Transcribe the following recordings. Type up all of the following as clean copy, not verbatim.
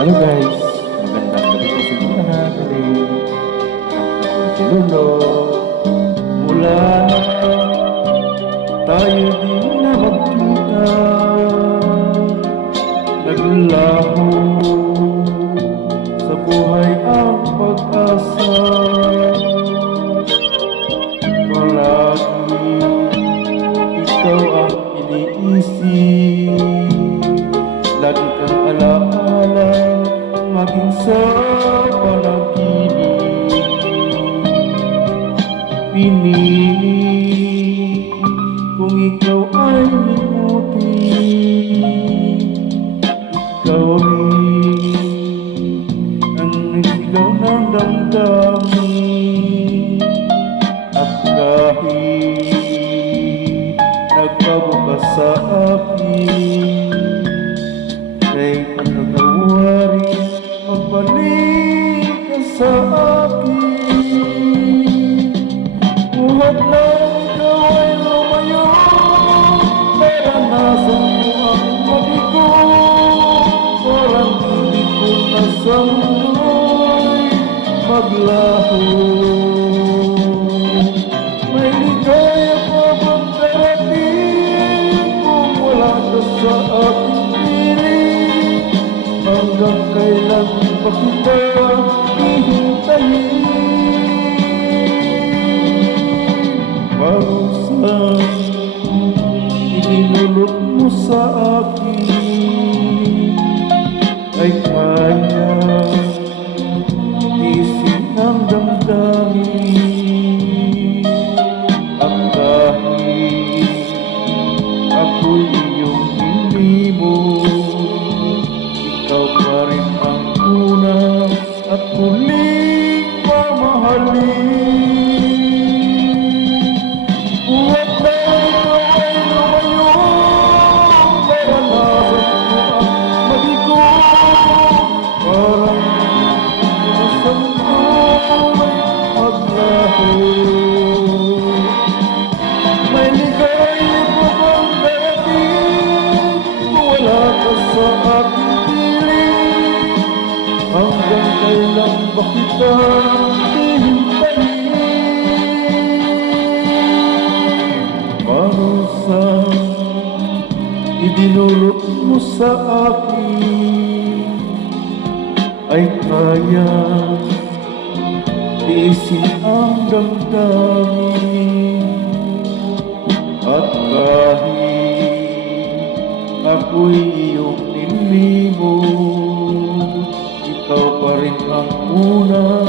Hello guys, magandang gabi po sa inyo lahat ulit. Ako si Lolo. Mula tayo din na magkita, naglaho sa buhay ang pag-asa. Palagi ikaw ang iniisip, lagi kang alaala, maging sa panaginip. Piniling kung ikaw ay limutin, ikaw rin ang nagsigaw ng damdamin. At kahit nagpabukas sa akin, kay patatawarin, magbalik ka sa akin. Buhat lang ikaw ay lumayo, naranasan mo ang mabigo. Parang hindi ko nasanay maglaho. May ligaya pa bang darating kung wala ka sa aking piling? Hanggang kailan pa kita hihintayin? Parusa ininulot mo sa akin ay kaya tiisin ang damdamin. At kahit ako'y iyong hindi mo, ikaw pa rin ang una at muling mamahalin. Buhat na ikaw ay lumayo, naranasan mo ang mabigo. Parang inasang ko'y maglaho. May ligaya pa bang darating kung wala ka sa aking piling? Hanggang kailan ba kita hihintayin? Parusa idinulot mo sa akin ay kaya tiisin ang damdamin. At kahit ako'y iyong nilimo, ikaw pa rin ang una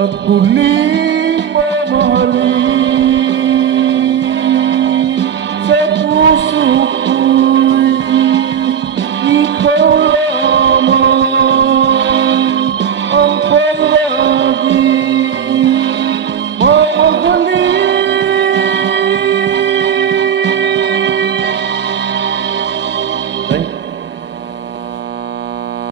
at huling mamahalin.